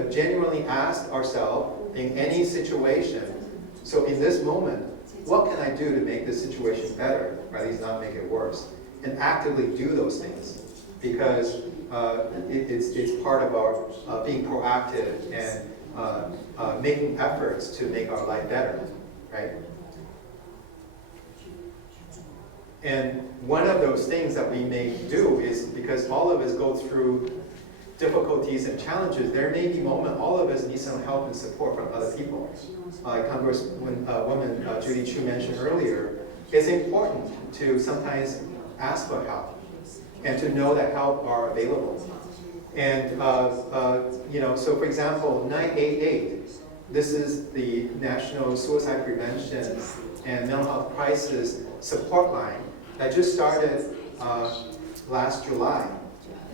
genuinely ask ourselves in any situation, so in this moment, what can I do to make this situation better, or at least not make it worse? And actively do those things, because it's part of our being proactive and making efforts to make our life better, right? And one of those things that we may do is, because all of us go through difficulties and challenges, there may be moments all of us need some help and support from other people. Like Congresswoman Judy Chu mentioned earlier, it's important to sometimes ask for help and to know that help are available. And, so for example, 988, this is the National Suicide Prevention and Mental Health Crisis Support Line that just started last July.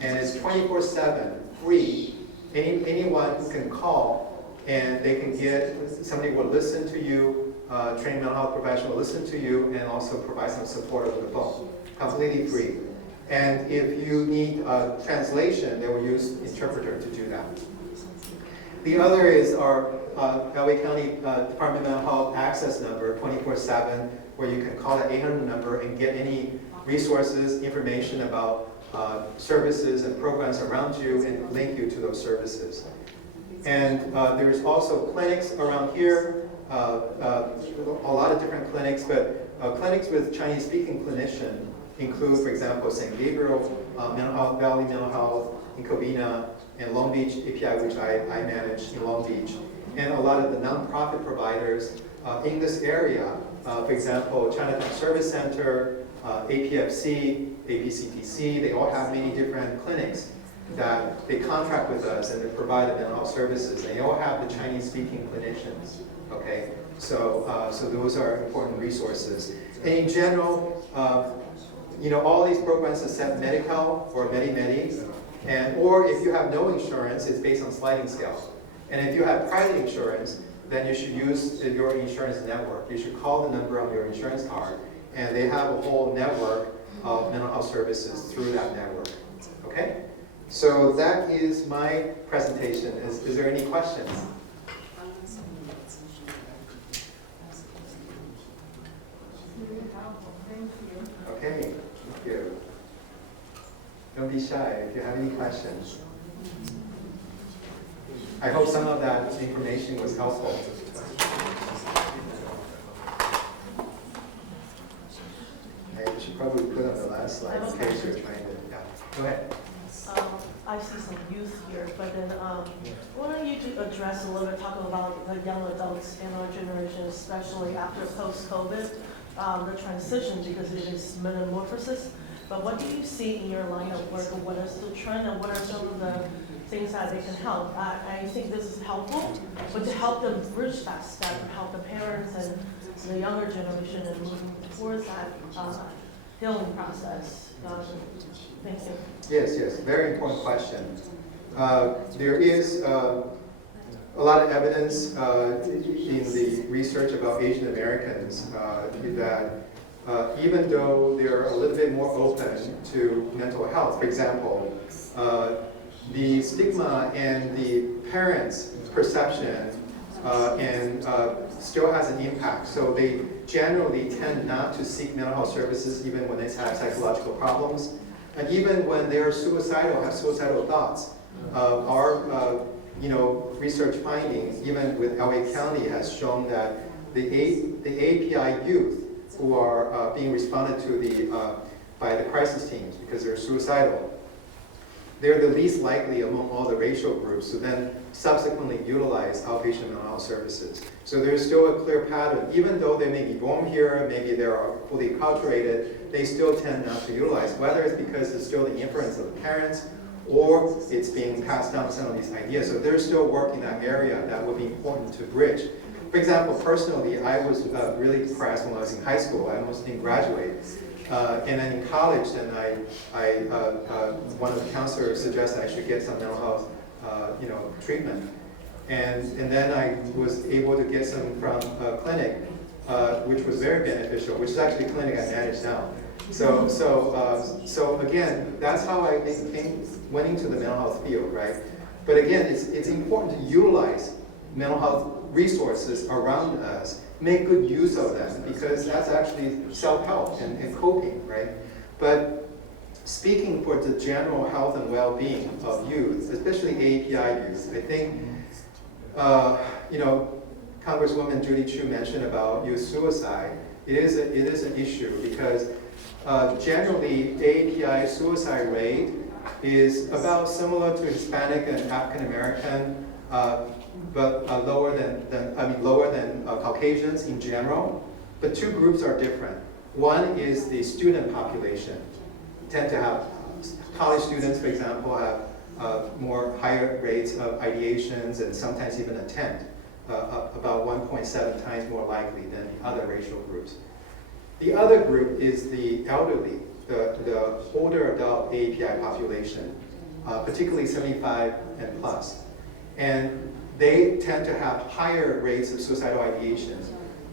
And it's 24/7, free. Anyone can call and they can get, somebody will listen to you, trained mental health professional will listen to you and also provide some support over the phone, completely free. And if you need translation, they will use interpreter to do that. The other is our LA County Department of Mental Health access number, 24/7, where you can call that 800 number and get any resources, information about services and programs around you and link you to those services. And there's also clinics around here, a lot of different clinics, but clinics with Chinese-speaking clinician include, for example, St. Gabriel Mental Health, Valley Mental Health in Covina, and Long Beach API, which I manage in Long Beach, and a lot of the nonprofit providers in this area. For example, Chinatown Service Center, APFC, APCTC, they all have many different clinics that they contract with us and they provide the mental health services. They all have the Chinese-speaking clinicians, okay? So those are important resources. And in general, all these programs accept Medi-Cal or Medi-Medi, or if you have no insurance, it's based on sliding scale. And if you have private insurance, then you should use your insurance network. You should call the number on your insurance card, and they have a whole network of mental health services through that network. Okay? So that is my presentation. Is there any questions? Okay, thank you. Don't be shy if you have any questions. I hope some of that information was helpful. I should probably put on the last slide in case you're trying to, yeah. Go ahead. I see some youth here, but then why don't you address a little bit, talk about the young adults in our generation, especially after post-COVID, the transition, because it is metamorphosis. But what do you see in your line of work, what is the trend, and what are some of the things that they can help? I think this is helpful, but to help them bridge that step and help the parents and the younger generation and moving towards that healing process. Thank you. Yes, very important question. There is a lot of evidence in the research about Asian Americans that even though they're a little bit more open to mental health, for example, the stigma and the parents' perception still has an impact. So they generally tend not to seek mental health services even when they have psychological problems. And even when they're suicidal, have suicidal thoughts. Our research findings, even with LA County, has shown that the AAPI youth who are being responded to by the crisis teams because they're suicidal, they're the least likely among all the racial groups to then subsequently utilize outpatient mental health services. So there's still a clear pattern. Even though they may be born here, maybe they are fully acculturated, they still tend not to utilize, whether it's because it's still the influence of the parents or it's being passed down some of these ideas. So there's still work in that area that would be important to bridge. For example, personally, I was really depressed when I was in high school. I almost didn't graduate. And then in college, then one of the counselors suggested I should get some mental health, treatment. And then I was able to get some from a clinic, which was very beneficial, which is actually a clinic I manage now. So again, that's how I went into the mental health field, right? But again, it's important to utilize mental health resources around us, make good use of them, because that's actually self-help and coping, right? But speaking for the general health and well-being of youth, especially AAPI youth, I think, Congresswoman Judy Chu mentioned about youth suicide. It is an issue because generally AAPI suicide rate is about similar to Hispanic and African American, but lower than Caucasians in general. But two groups are different. One is the student population. Tend to have college students, for example, have more higher rates of ideations and sometimes even attempt, about 1.7 times more likely than the other racial groups. The other group is the elderly, the older adult AAPI population, particularly 75 and plus. And they tend to have higher rates of suicidal ideations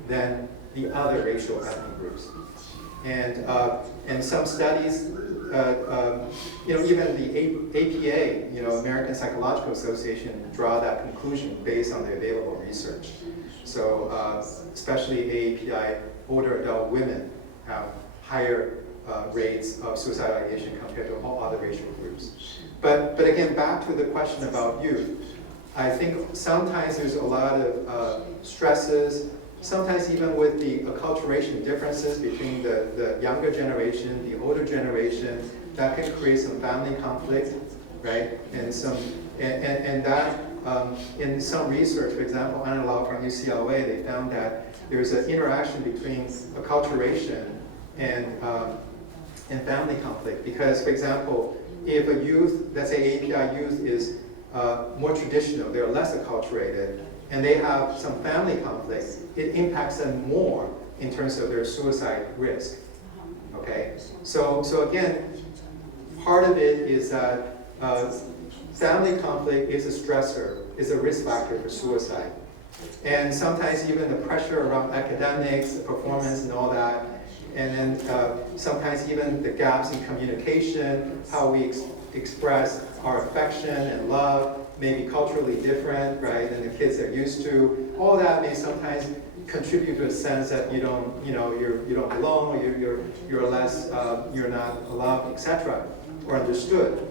than the other racial ethnic groups. And some studies, even the APA, American Psychological Association, draw that conclusion based on the available research. So especially AAPI, older adult women have higher rates of suicidal ideation compared to all other racial groups. But again, back to the question about youth. I think sometimes there's a lot of stresses, sometimes even with the acculturation differences between the younger generation, the older generation, that can create some family conflict, right? And that in some research, for example, analog from UCLA, they found that there's an interaction between acculturation and family conflict. Because, for example, if a youth, let's say API youth, is more traditional, they're less acculturated, and they have some family conflicts, it impacts them more in terms of their suicide risk. Okay? So again, part of it is that family conflict is a stressor, is a risk factor for suicide. And sometimes even the pressure around academics, the performance and all that, and then sometimes even the gaps in communication, how we express our affection and love may be culturally different, right, than the kids are used to. All that may sometimes contribute to a sense that you don't belong, or you're less, you're not loved, etc., or understood.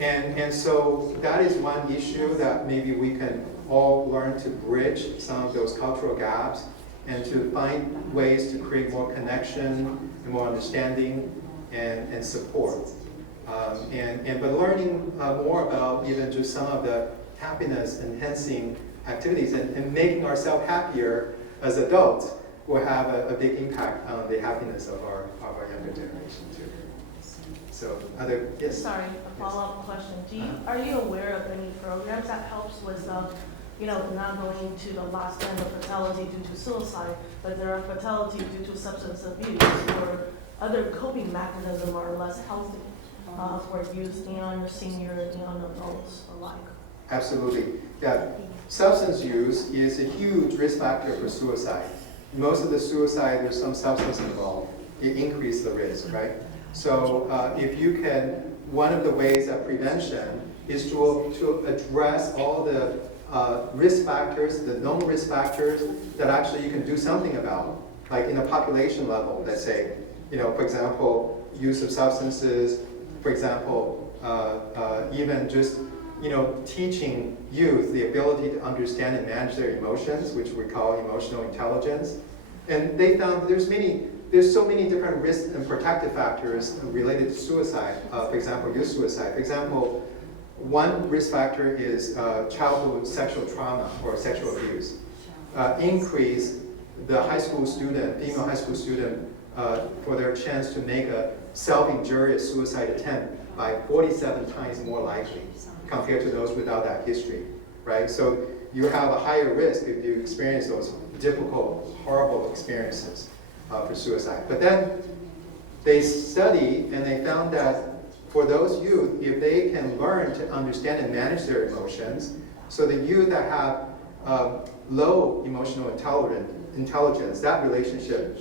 And so that is one issue that maybe we can all learn to bridge some of those cultural gaps and to find ways to create more connection and more understanding and support. But learning more about even just some of the happiness enhancing activities and making ourselves happier as adults will have a big impact on the happiness of our younger generation too. So yes? Sorry, a follow-up question. Are you aware of any programs that helps with not going to the last end of fatality due to suicide, but there are fatality due to substance abuse or other coping mechanisms are less healthy for youth and seniors and adults alike? Absolutely. Yeah. Substance use is a huge risk factor for suicide. Most of the suicide, there's some substance involved. It increases the risk, right? So if you can, one of the ways of prevention is to address all the risk factors, the known risk factors that actually you can do something about, like in a population level, let's say, for example, use of substances, for example, even just, teaching youth the ability to understand and manage their emotions, which we call emotional intelligence. And they found there's so many different risk and protective factors related to suicide, for example, youth suicide. For example, one risk factor is childhood sexual trauma or sexual abuse. Increase the high school student, female high school student, for their chance to make a self-injurious suicide attempt by 47 times more likely compared to those without that history, right? So you have a higher risk if you experience those difficult, horrible experiences for suicide. But then they studied and they found that for those youth, if they can learn to understand and manage their emotions, so the youth that have low emotional intelligence, that relationship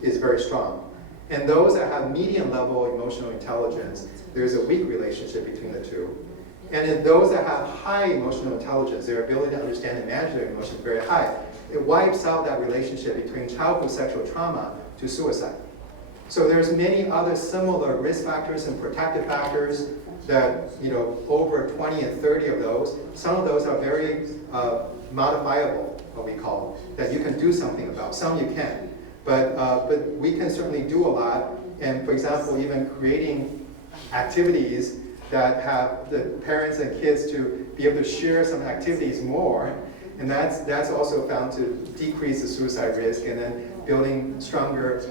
is very strong. And those that have medium level emotional intelligence, there's a weak relationship between the two. And in those that have high emotional intelligence, their ability to understand and manage their emotions is very high. It wipes out that relationship between childhood sexual trauma to suicide. So there's many other similar risk factors and protective factors that, over 20 and 30 of those. Some of those are very modifiable, what we call, that you can do something about. Some you can't. But we can certainly do a lot. And for example, even creating activities that have the parents and kids to be able to share some activities more. And that's also found to decrease the suicide risk, and then building stronger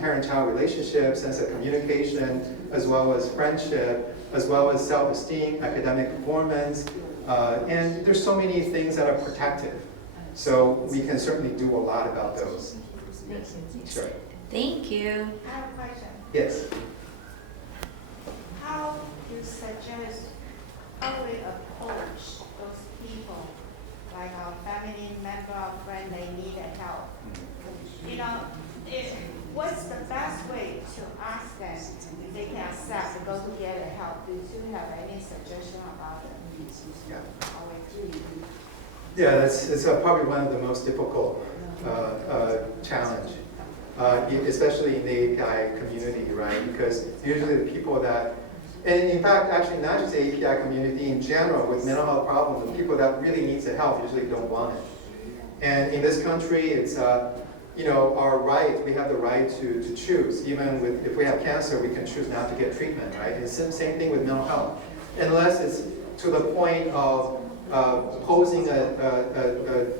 parent-child relationships, sense of communication, as well as friendship, as well as self-esteem, academic performance, and there's so many things that are protective. So we can certainly do a lot about those. Sure. Thank you. I have a question. Yes. How do you suggest how we approach those people, like our family member or friend, they need help? You know, what's the best way to ask them if they can accept to go to get the help? Do you have any suggestion about it? Yeah, it's probably one of the most difficult challenge, especially in the API community, right? Because usually the people that, and in fact, actually not just the API community in general, with mental health problems, the people that really need the help usually don't want it. And in this country, it's our right. We have the right to choose. Even if we have cancer, we can choose not to get treatment, right? It's the same thing with mental health, unless it's to the point of posing an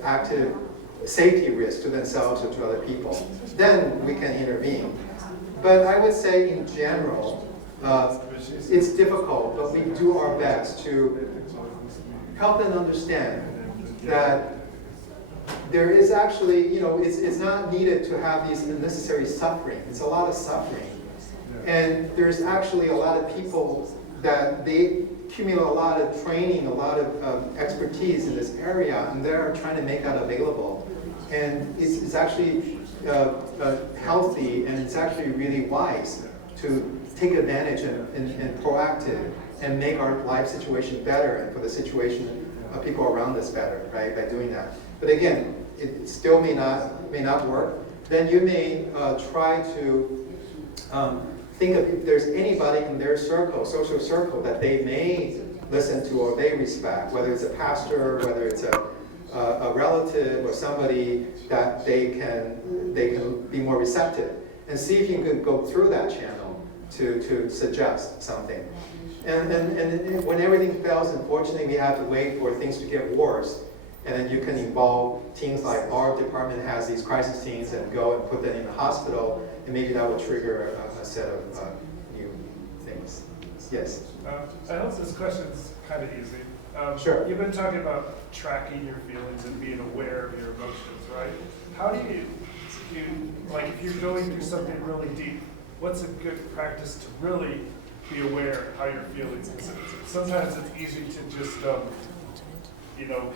active safety risk to themselves or to other people. Then we can intervene. But I would say in general, it's difficult, but we do our best to help them understand that there is actually, it's not needed to have these unnecessary suffering. It's a lot of suffering. And there's actually a lot of people that they accumulate a lot of training, a lot of expertise in this area, and they're trying to make that available. And it's actually healthy, and it's actually really wise to take advantage and proactive and make our life situation better and for the situation of people around us better, right, by doing that. But again, it still may not work. Then you may try to think of if there's anybody in their circle, social circle, that they may listen to or they respect, whether it's a pastor, whether it's a relative or somebody that they can be more receptive, and see if you can go through that channel to suggest something. And when everything fails, unfortunately, we have to wait for things to get worse. And then you can involve teams like our department has these crisis teams and go and put them in the hospital, and maybe that will trigger a set of new things. Yes? I hope this question's kind of easy. Sure. You've been talking about tracking your feelings and being aware of your emotions, right? How do you like if you're going through something really deep, what's a good practice to really be aware of how you're feeling? Sometimes it's easy to just,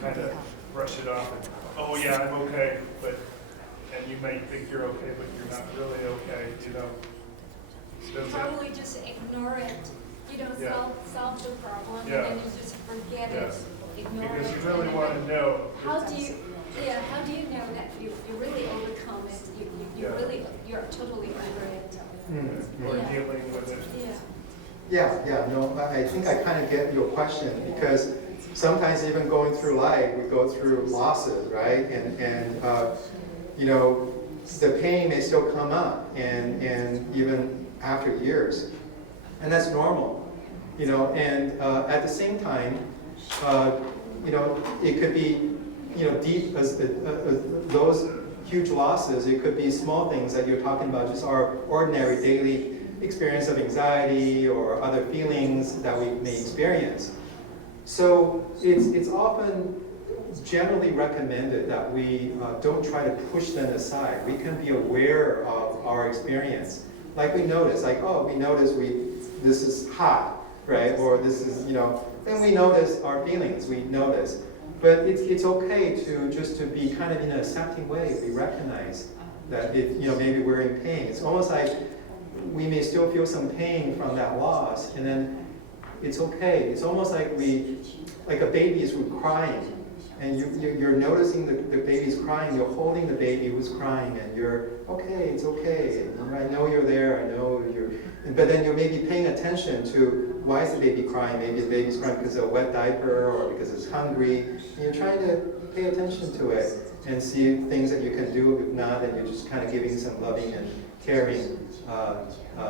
kind of brush it off and, oh yeah, I'm okay, and you may think you're okay, but you're not really okay, Probably just ignore it. Solve the problem, and then you just forget it, ignore because it. you really want to know. How do you know that you really overcome it? You're totally over it. Or dealing with it. No, I think I kind of get your question, because sometimes even going through life, we go through losses, right? And the pain may still come up, and even after years, and that's normal, And at the same time, it could be, deep as those huge losses. It could be small things that you're talking about, just our ordinary daily experience of anxiety or other feelings that we may experience. So it's often generally recommended that we don't try to push them aside. We can be aware of our experience. Like we notice, this is hot, right? Or this is, and we notice our feelings, we notice. But it's okay to be kind of in an accepting way. We recognize that maybe we're in pain. It's almost like we may still feel some pain from that loss, and then it's okay. It's almost like a baby is crying, and you're noticing the baby's crying. You're holding the baby who's crying, and you're okay. It's okay. I know you're there. I know you're. But then you're maybe paying attention to why is the baby crying? Maybe the baby's crying because of a wet diaper or because it's hungry. And you're trying to pay attention to it and see things that you can do. If not, then you're just kind of giving some loving and caring.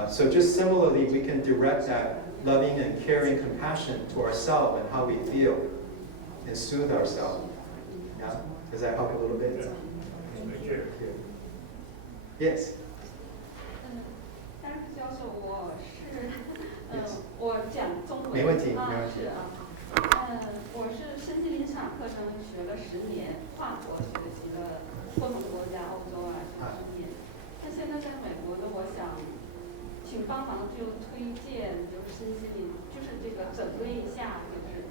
So just similarly, we can direct that loving and caring compassion to ourselves and how we feel and soothe ourselves. Yeah? Does that help a little bit? Yeah. Thank you. Yes. 但是教授，我是我讲中文。没问题，没问题。是啊，我是身心灵市场课程学了10年，跨国学习了不同国家，欧洲啊10年。那现在在美国呢，我想请帮忙就推荐就是身心灵，就是这个整顿一下就是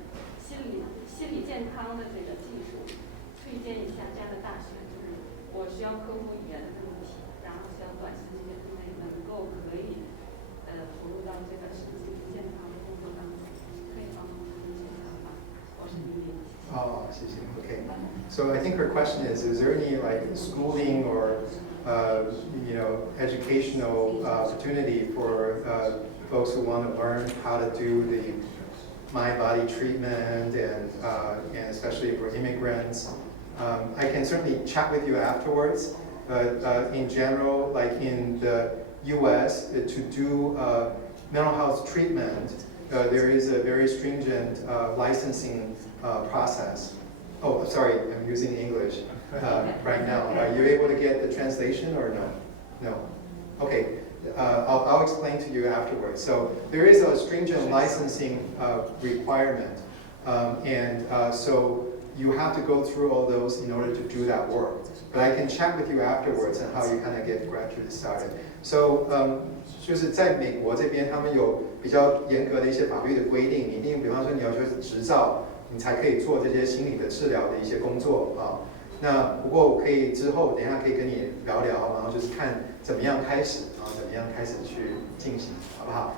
心理健康的这个技术，推荐一下加拿大学，就是我需要克服语言的问题，然后需要短时间内能够可以投入到这个身心健康的工作当中，可以帮忙推荐一下吗？我是李丽。Oh, okay. So I think her question is there any like schooling or educational opportunity for folks who want to learn how to do the mind-body treatment and especially for immigrants? I can certainly chat with you afterwards, but in general, like in the U.S., to do mental health treatment, there is a very stringent licensing process. Oh, sorry, I'm using English right now. Are you able to get the translation or no? No. Okay, I'll explain to you afterwards. So there is a stringent licensing requirement, so you have to go through all those in order to do that work. But I can chat with you afterwards on how you kind of get gradually started. So 就是在美国这边，他们有比较严格的一些法律的规定，一定比方说你要就是执照，你才可以做这些心理的治疗的一些工作啊。那不过我可以之后等一下可以跟你聊聊，然后就是看怎么样开始，然后怎么样开始去进行，好不好？